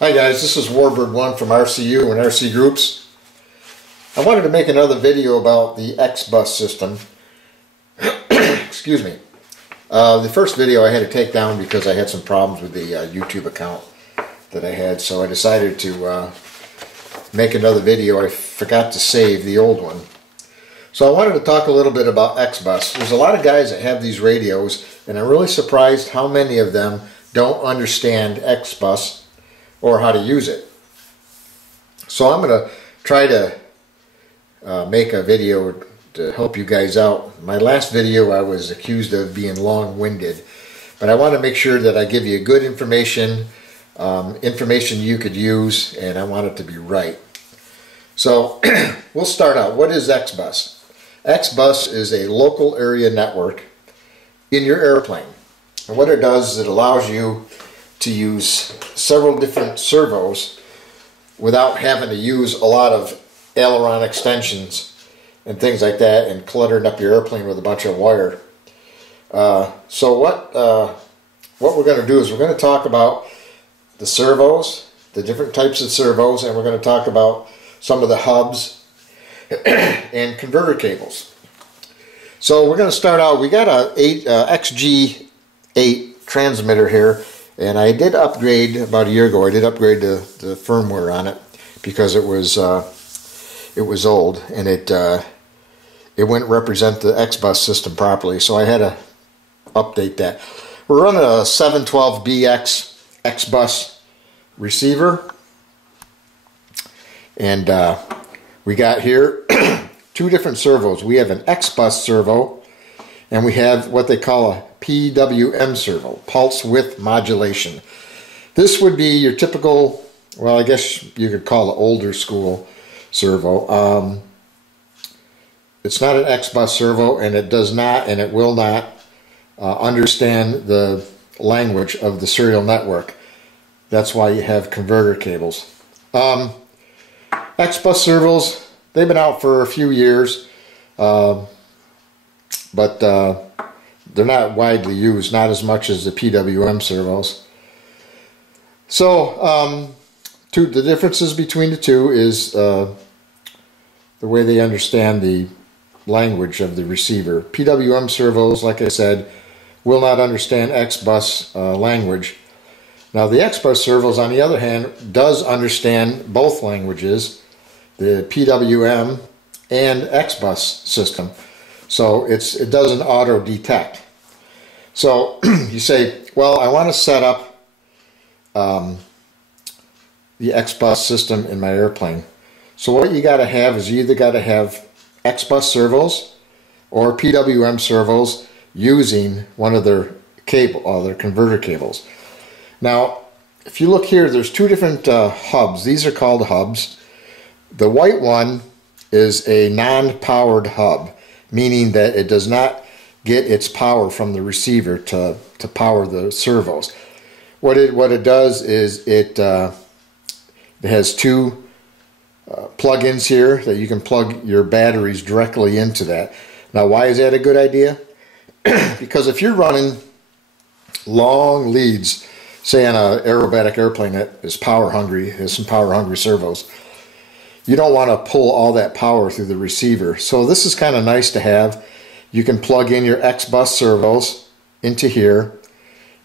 Hi guys, this is Warbird1 from RCU and RC Groups. I wanted to make another video about the xbus system. Excuse me. The first video I had to take down because I had some problems with the YouTube account that I had, so I decided to make another video. I forgot to save the old one. So I wanted to talk a little bit about xbus. There's a lot of guys that have these radios, and I'm really surprised how many of them don't understand xbus or how to use it. So I'm going to try to make a video to help you guys out. My last video I was accused of being long-winded, but I want to make sure that I give you good information, information you could use, and I want it to be right. So we'll start out. What is xbus? xbus is a local area network in your airplane. And what it does is it allows you to use several different servos without having to use a lot of aileron extensions and things like that and cluttering up your airplane with a bunch of wire. So what we're going to do is we're going to talk about the servos, the different types of servos, and we're going to talk about some of the hubs and converter cables. So we're going to start out. We got a XG8 transmitter here. And I did upgrade about a year ago. I did upgrade the firmware on it because it was old and it wouldn't represent the xbus system properly. So I had to update that. We're running a 712BX xbus receiver, and we got here two different servos. We have an xbus servo, and we have what they call a PWM servo, pulse width modulation. This would be your typical, well, I guess you could call it older school servo. It's not an xbus servo, and it does not and it will not understand the language of the serial network. That's why you have converter cables. Xbus servos, they've been out for a few years, but they're not widely used, not as much as the PWM servos. So the differences between the two is the way they understand the language of the receiver. PWM servos, like I said, will not understand xbus language. Now the xbus servos, on the other hand, does understand both languages, the PWM and xbus system. So it does an auto detect. So you say, well, I want to set up the xbus system in my airplane. So what you got to have is you either got to have xbus servos or PWM servos using one of their their converter cables. Now, if you look here, there's two different hubs. These are called hubs. The white one is a non-powered hub, meaning that it does not get its power from the receiver to power the servos. What it does is it has two plug-ins here that you can plug your batteries directly into that. Now, why is that a good idea? Because if you're running long leads, say on an aerobatic airplane that is power hungry, has some power hungry servos, you don't want to pull all that power through the receiver. So this is kind of nice to have. You can plug in your xbus servos into here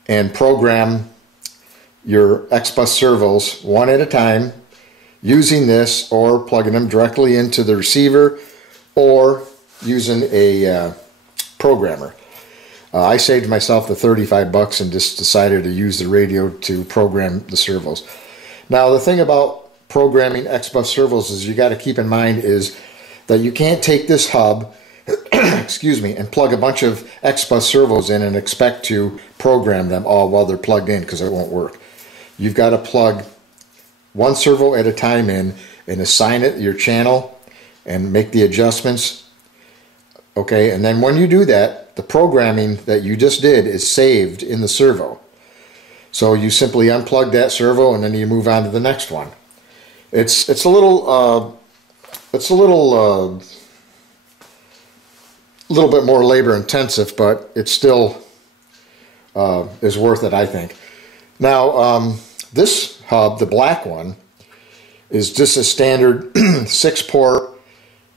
and program your xbus servos one at a time using this, or plugging them directly into the receiver, or using a programmer. I saved myself the 35 bucks and just decided to use the radio to program the servos. Now the thing about programming xbus servos is you got to keep in mind is that you can't take this hub excuse me, and plug a bunch of xbus servos in and expect to program them all while they're plugged in, because it won't work. You've got to plug one servo at a time in and assign it your channel and make the adjustments. Okay, and then when you do that, the programming that you just did is saved in the servo. So you simply unplug that servo and then you move on to the next one. It's a little bit more labor intensive, but it still is worth it, I think. Now This hub, the black one, is just a standard 6-port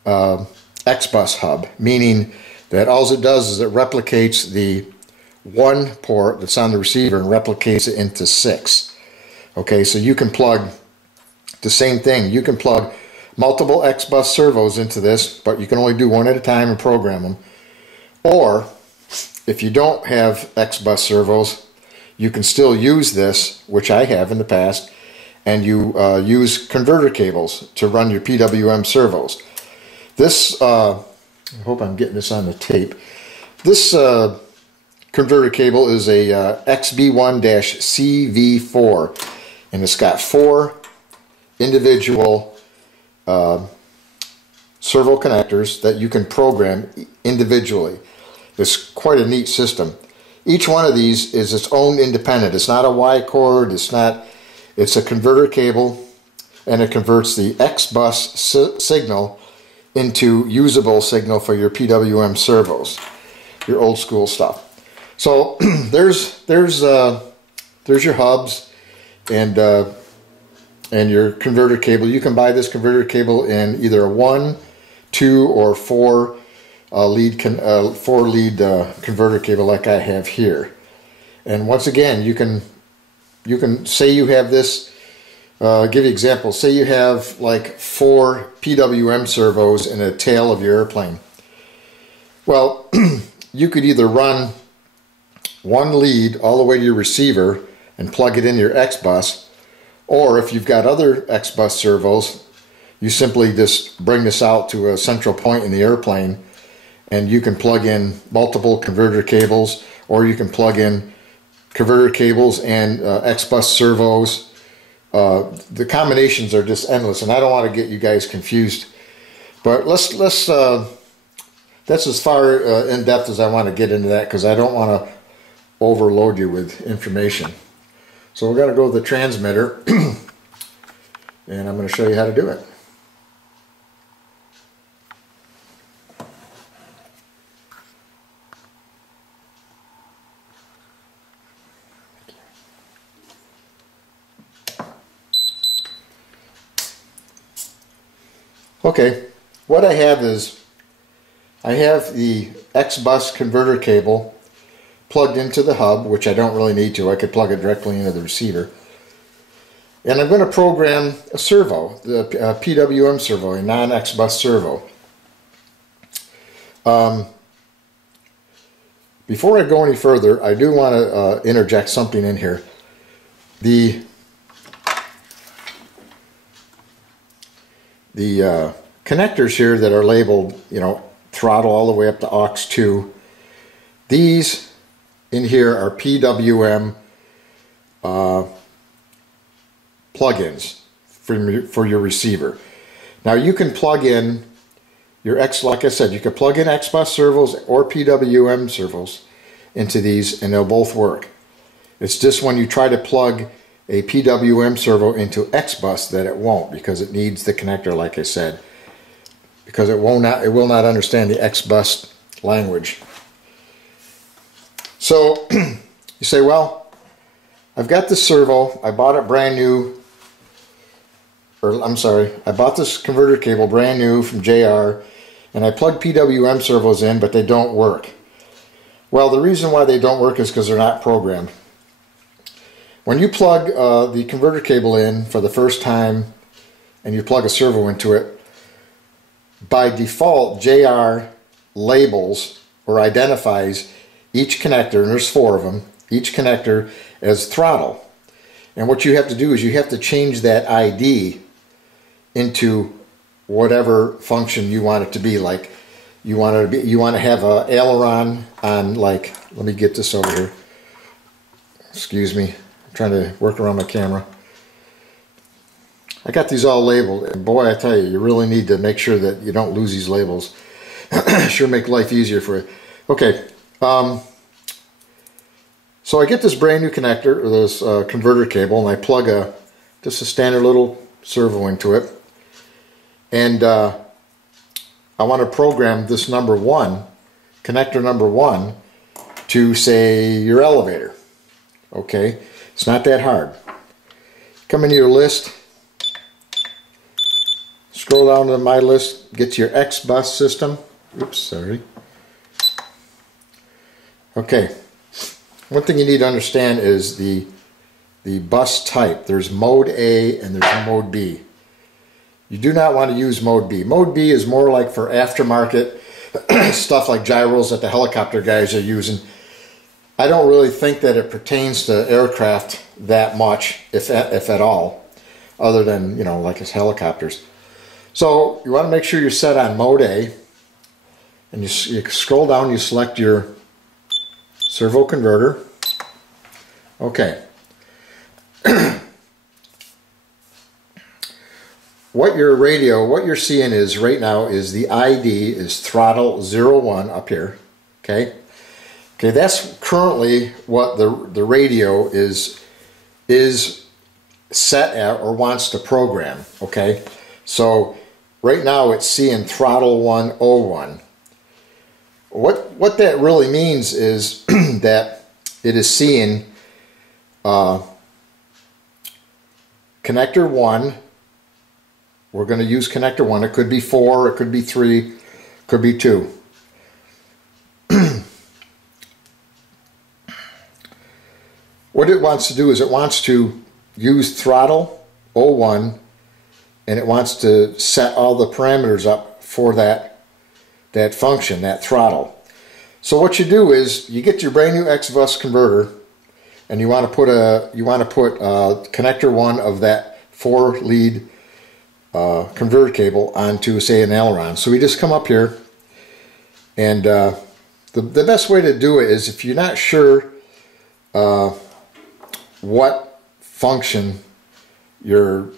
xbus hub, meaning that all it does is it replicates the 1 port that's on the receiver and replicates it into 6. Okay, so you can plug the same thing. You can plug multiple xbus servos into this, but you can only do one at a time and program them. Or if you don't have xbus servos, you can still use this, which I have in the past, and you use converter cables to run your PWM servos. This, I hope I'm getting this on the tape. This converter cable is a xb1-CV4, and it's got 4 individual servo connectors that you can program individually. It's quite a neat system. Each one of these is its own independent. It's not a Y cord. It's a converter cable, and it converts the xbus signal into usable signal for your PWM servos, your old school stuff. So there's your hubs and your converter cable. You can buy this converter cable in either a 1, 2, or 4 lead converter cable like I have here. And once again, you can say you have this. Give you an example. Say you have like 4 PWM servos in a tail of your airplane. Well, you could either run one lead all the way to your receiver and plug it in your xbus, or if you've got other xbus servos, you simply just bring this out to a central point in the airplane, and you can plug in multiple converter cables, or you can plug in converter cables and xbus servos. The combinations are just endless, and I don't want to get you guys confused. But that's as far in depth as I want to get into that, because I don't want to overload you with information. So we're going to go to the transmitter, and I'm going to show you how to do it. Okay, what I have is I have the xbus converter cable plugged into the hub, which I don't really need to. I could plug it directly into the receiver. And I'm going to program a servo, the PWM servo, a non-xbus servo. Before I go any further, I do want to interject something in here. The connectors here that are labeled, throttle all the way up to aux2, these in here are PWM plugins for your receiver. Now you can plug in your like I said, you can plug in xbus servos or PWM servos into these, and they'll both work. It's just when you try to plug a PWM servo into xbus that it won't, because it needs the connector, like I said, because it will not understand the xbus language. So you say, well, I've got this servo, I bought it brand new, or I'm sorry, I bought this converter cable brand new from JR, and I plugged PWM servos in, but they don't work. Well, the reason why they don't work is because they're not programmed. When you plug the converter cable in for the first time and you plug a servo into it, by default JR labels or identifies each connector, and there's 4 of them, each connector as throttle. And what you have to do is you have to change that ID into whatever function you want it to be. Like you want to have a aileron on, like, let me get this over here. Excuse me. I'm trying to work around my camera. I got these all labeled, and boy, I tell you, you really need to make sure that you don't lose these labels. Sure make life easier for you. Okay, so I get this brand new connector, or this converter cable, and I plug just a standard little servo into it, and I want to program this number 1, connector number 1, to say your elevator. Okay, it's not that hard. come into your list, scroll down to my list, get to your xbus system. Oops, sorry. Okay, one thing you need to understand is the bus type. There's mode A and there's mode B. You do not want to use mode B. Mode B is more like for aftermarket stuff like gyros that the helicopter guys are using. I don't really think that it pertains to aircraft that much, if at all, other than, you know, like it's helicopters. So you want to make sure you're set on mode A, and you scroll down, you select your servo converter. Okay. What you're seeing is right now is the ID is throttle 01 up here. Okay. Okay, that's currently what the radio is set at or wants to program. Okay, so right now it's seeing throttle 101. What that really means is that it is seeing connector 1. We're going to use connector 1. It could be 4, it could be 3, it could be 2. What it wants to do is it wants to use throttle 01, and it wants to set all the parameters up for that function, that throttle. So what you do is you get your brand new xbus converter, and you want to put connector 1 of that 4-lead converter cable onto, say, an aileron. So we just come up here, and the best way to do it is, if you're not sure what function your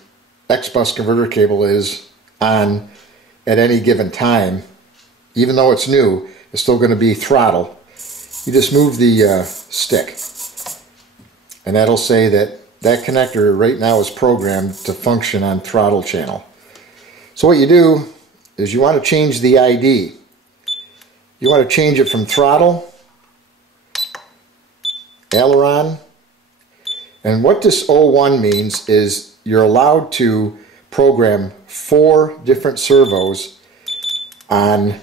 xbus converter cable is on at any given time, even though it's new, it's still going to be throttle. You just move the stick, and that'll say that that connector right now is programmed to function on throttle channel. So what you do is you want to change the ID. You want to change it from throttle, aileron, and what this 01 means is you're allowed to program 4 different servos on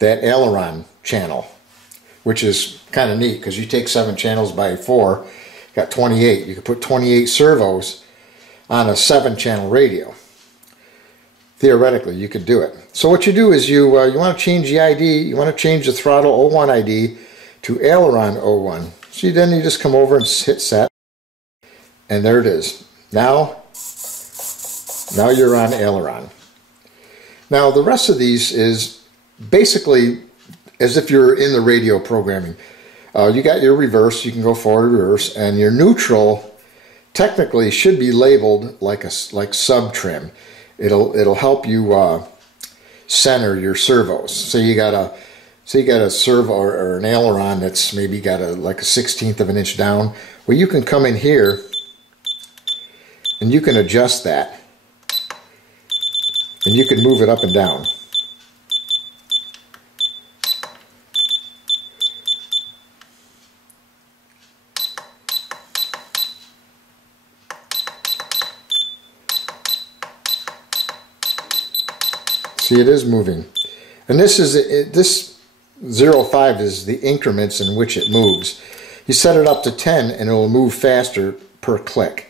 that aileron channel, which is kind of neat because you take 7 channels by 4, got 28. You could put 28 servos on a 7-channel radio. Theoretically, you could do it. So what you do is you want to change the ID. You want to change the throttle 01 ID to aileron 01. So then you just come over and hit set, and there it is. Now you're on aileron. Now the rest of these is basically as if you're in the radio programming. You got your reverse, you can go forward, reverse, and your neutral technically should be labeled like sub trim. It'll help you center your servos. So you got a servo or an aileron that's maybe got like a 1/16 of an inch down. Well, you can come in here and you can adjust that, and you can move it up and down. See, it is moving. And this 0.5 is the increments in which it moves. You set it up to 10 and it will move faster per click.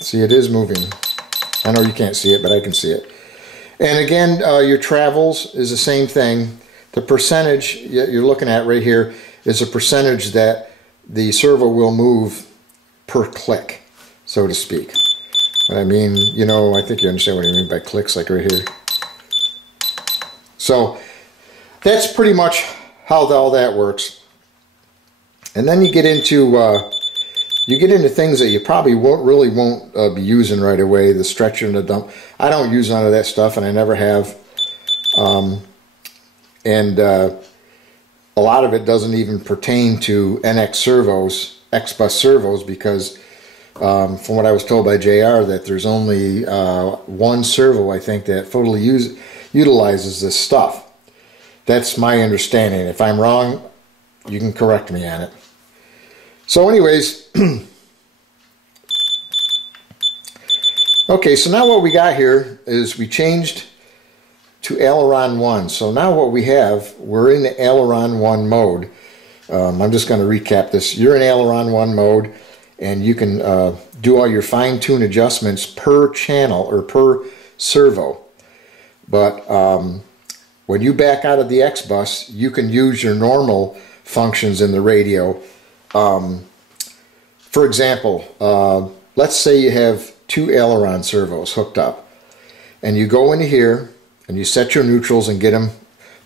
See, it is moving. I know you can't see it, but I can see it. And again, your travels is the same thing. The percentage you're looking at right here is a percentage that the servo will move per click, so to speak. But I mean, you know, I think you understand what I mean by clicks, like right here. So that's pretty much how all that works. And then you get into things that you probably won't be using right away. The stretcher and the dump. I don't use none of that stuff, and I never have. A lot of it doesn't even pertain to NX servos, XBus servos, because from what I was told by JR, that there's only one servo, I think, that fully utilizes this stuff. That's my understanding. If I'm wrong, you can correct me on it. So anyways, Okay, so now what we got here is we changed to aileron 1. So now what we have, we're in the aileron 1 mode. I'm just going to recap this. You're in aileron 1 mode, and you can do all your fine-tune adjustments per channel or per servo. But when you back out of the xbus, you can use your normal functions in the radio. For example, let's say you have 2 aileron servos hooked up, and you go into here and you set your neutrals and get them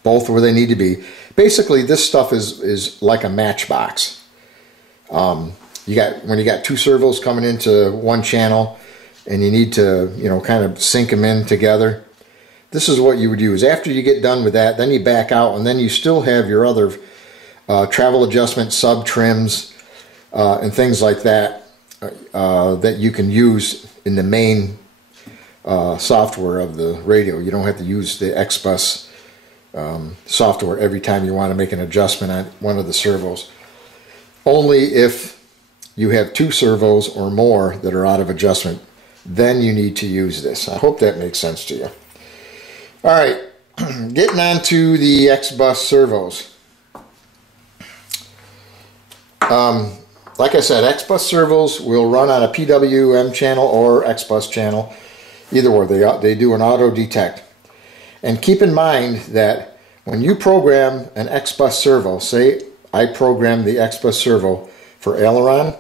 both where they need to be. Basically, this stuff is like a matchbox. When you got 2 servos coming into one channel and you need to, you know, kind of sync them in together, this is what you would use. After you get done with that, then you back out, and then you still have your other travel adjustment, sub trims, and things like that that you can use in the main software of the radio. You don't have to use the xbus software every time you want to make an adjustment on one of the servos. Only if you have 2 servos or more that are out of adjustment, then you need to use this. I hope that makes sense to you. All right, getting on to the xbus servos. Like I said, xbus servos will run on a PWM channel or xbus channel. Either or, they do an auto detect. And keep in mind that when you program an xbus servo, say I program the xbus servo for aileron,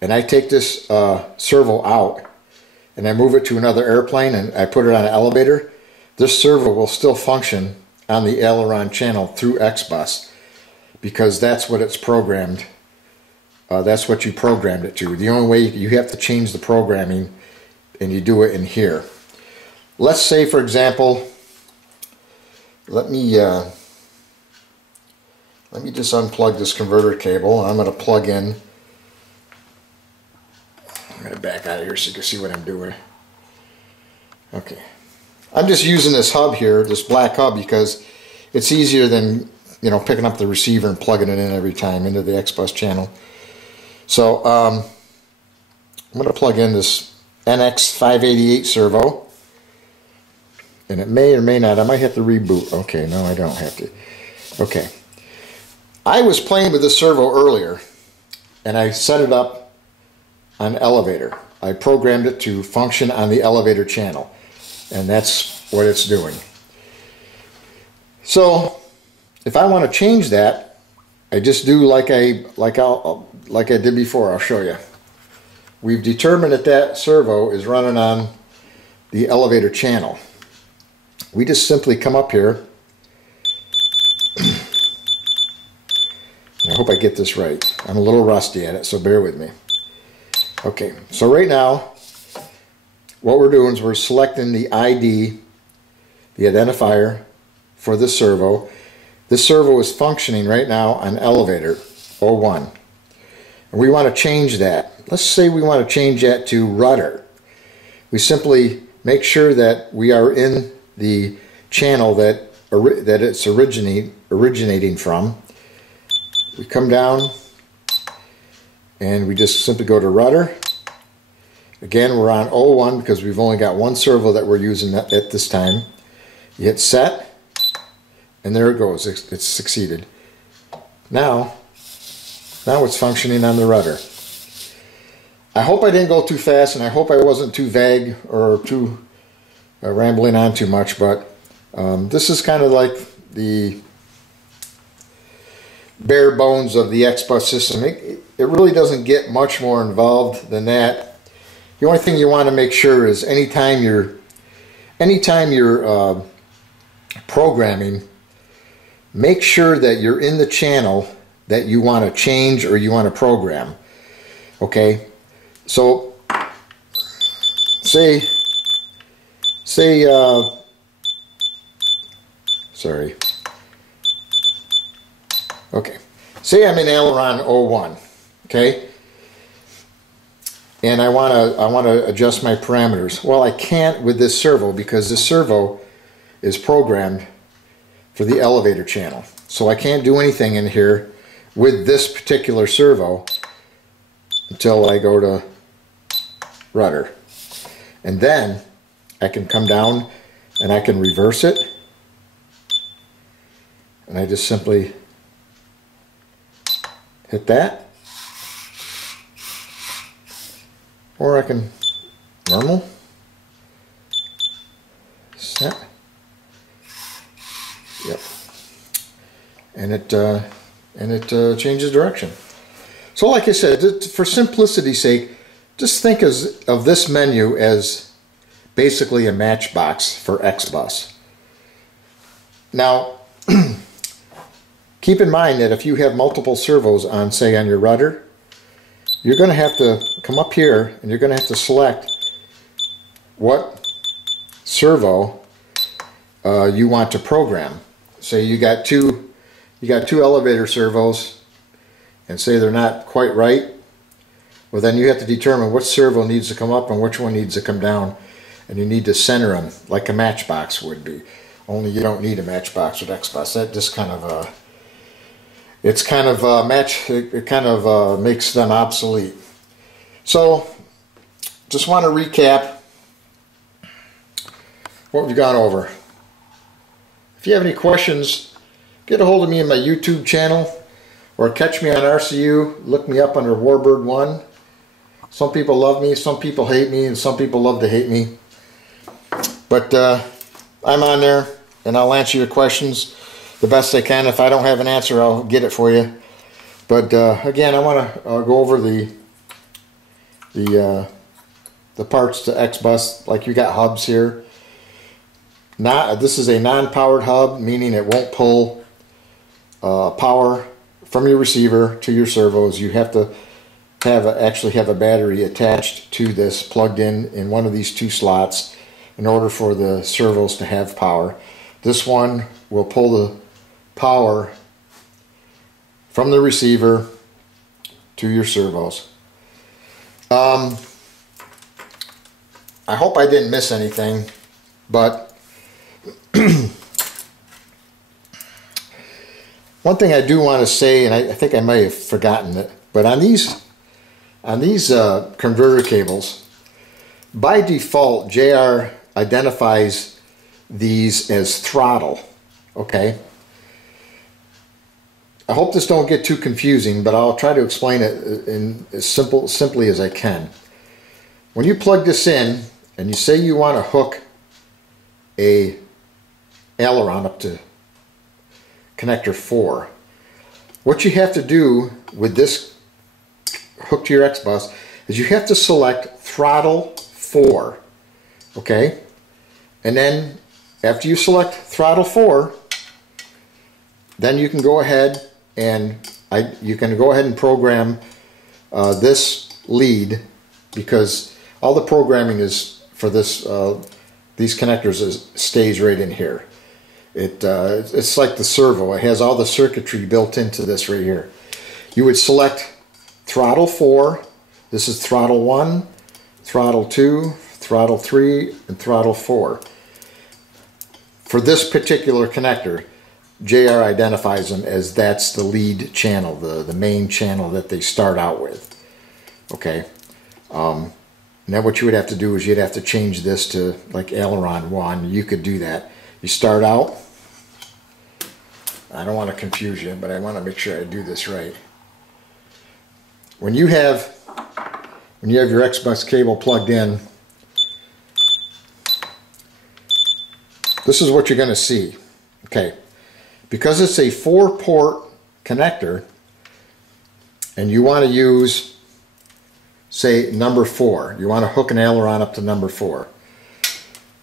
and I take this servo out and I move it to another airplane and I put it on an elevator, this servo will still function on the aileron channel through xbus, because that's what it's programmed. That's what you programmed it to. The only way you have to change the programming, and you do it in here. Let's say, for example, let me just unplug this converter cable, and I'm going to plug in. I'm going to back out of here so you can see what I'm doing. Okay, I'm just using this hub here, this black hub, because it's easier than, you know, picking up the receiver and plugging it in every time into the xbus channel. So I'm going to plug in this NX588 servo, and it may or may not, I might have to reboot. Okay, no, I don't have to. Okay, I was playing with this servo earlier, and I set it up on elevator. I programmed it to function on the elevator channel, and that's what it's doing. So if I want to change that, I just do like I did before. I'll show you. We've determined that that servo is running on the elevator channel. We just simply come up here. I hope I get this right. I'm a little rusty at it, so bear with me. Okay, so right now, what we're doing is we're selecting the ID, the identifier for the servo. This servo is functioning right now on elevator 01. And we want to change that. Let's say we want to change that to rudder. We simply make sure that we are in the channel that it's originating from. We come down and we just simply go to rudder. Again, we're on 01 because we've only got one servo that we're using at this time. You hit set, and there it goes. It's succeeded. Now it's functioning on the rudder. I hope I didn't go too fast, and I hope I wasn't too vague or too rambling on too much, but this is kind of like the bare bones of the xbus system. It really doesn't get much more involved than that. The only thing you want to make sure is anytime you're programming, make sure that you're in the channel that you want to change or you want to program. Okay, so sorry. Okay, say I'm in aileron 01. Okay, and I want to adjust my parameters. Well, I can't with this servo because this servo is programmed for the elevator channel. So I can't do anything in here with this particular servo until I go to rudder. And then I can come down and I can reverse it. And I just simply hit that. Or I can normal, set, yep, and it changes direction. So like I said, for simplicity's sake, just think of this menu as basically a matchbox for xbus. Now, keep in mind that if you have multiple servos on, say, on your rudder, you're going to have to come up here and you're going to have to select what servo you want to program. Say you got two elevator servos, and say they're not quite right. Well, then you have to determine which servo needs to come up and which one needs to come down, and you need to center them like a matchbox would be. Only you don't need a matchbox with xbus. That just kind of it kind of makes them obsolete. So, just want to recap what we've gone over. If you have any questions, get a hold of me in my YouTube channel, or catch me on RCU. Look me up under Warbird1. Some people love me, some people hate me, and some people love to hate me. But I'm on there, and I'll answer your questions the best I can. If I don't have an answer, I'll get it for you. But again, I want to go over the parts to xbus. Like you got hubs here. This is a non-powered hub, meaning it won't pull power from your receiver to your servos. You have to actually have a battery attached to this, plugged in one of these two slots, in order for the servos to have power. This one will pull the power from the receiver to your servos. I hope I didn't miss anything, but one thing I do want to say, and I think I may have forgotten it, but on these converter cables, by default, JR identifies these as throttle. Okay. I hope this don't get too confusing, but I'll try to explain it in as simply as I can. When you plug this in and you say you want to hook a aileron up to connector 4, what you have to do with this hook to your xbus is you have to select throttle 4. Okay, and then after you select throttle 4, then you can go ahead and program this lead, because all the programming is for this these connectors stays right in here. It's like the servo. It has all the circuitry built into this right here. You would select throttle 4. This is throttle 1, throttle 2, throttle 3, and throttle 4. For this particular connector, JR identifies them as that's the lead channel, the main channel that they start out with. Okay. Now what you would have to do is you'd have to change this to like aileron 1. You could do that. You start out. I don't want to confuse you, but I want to make sure I do this right. When you have your xbus cable plugged in, this is what you're going to see. Okay, because it's a 4-port connector, and you want to use, say, number 4. You want to hook an aileron up to number 4.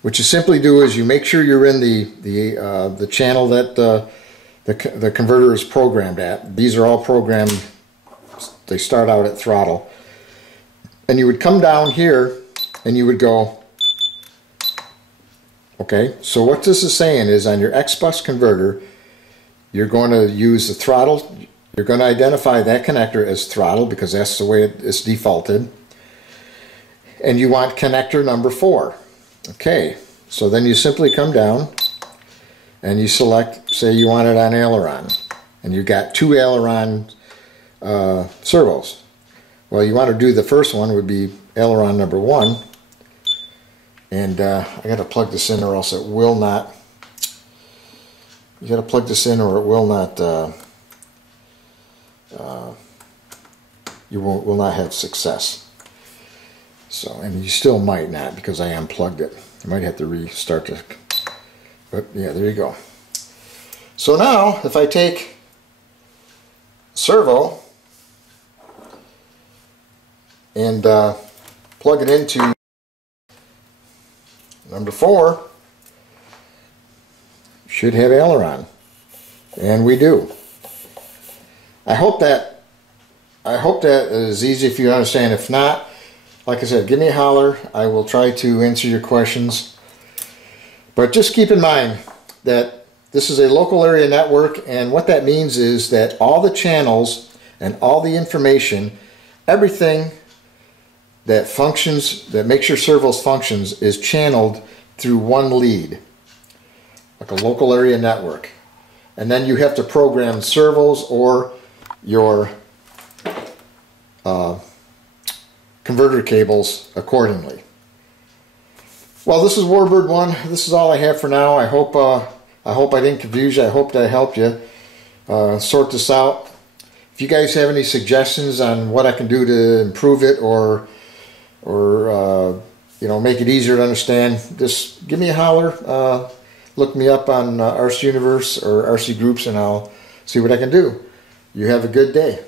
What you simply do is you make sure you're in the channel that the converter is programmed at. These are all programmed. They start out at throttle, and you would come down here and you would go. Okay, so what this is saying is on your xbus converter, you're going to use the throttle. You're going to identify that connector as throttle because that's the way it's defaulted. And you want connector number 4. Okay, so then you simply come down and you select, say you want it on aileron. And you got 2 aileron servos. Well, you want to do the first one would be aileron number 1. And I got to plug this in or else it will not. You got to plug this in or it will not. You will not have success. So, and you still might not because I unplugged it. You might have to restart the. But yeah, there you go. So now, if I take servo and plug it into number 4, should have aileron, and we do. I hope that is easy for you to understand. If not, like I said, give me a holler. I will try to answer your questions. But just keep in mind that this is a local area network, and what that means is that all the channels and all the information, everything that functions, that makes your servos functions, is channeled through one lead, like a local area network. And then you have to program servos or your converter cables accordingly. Well, this is Warbird 1. This is all I have for now. I hope I didn't confuse you. I hope that I helped you sort this out. If you guys have any suggestions on what I can do to improve it or you know, make it easier to understand, just give me a holler. Look me up on RC Universe or RC Groups, and I'll see what I can do. You have a good day.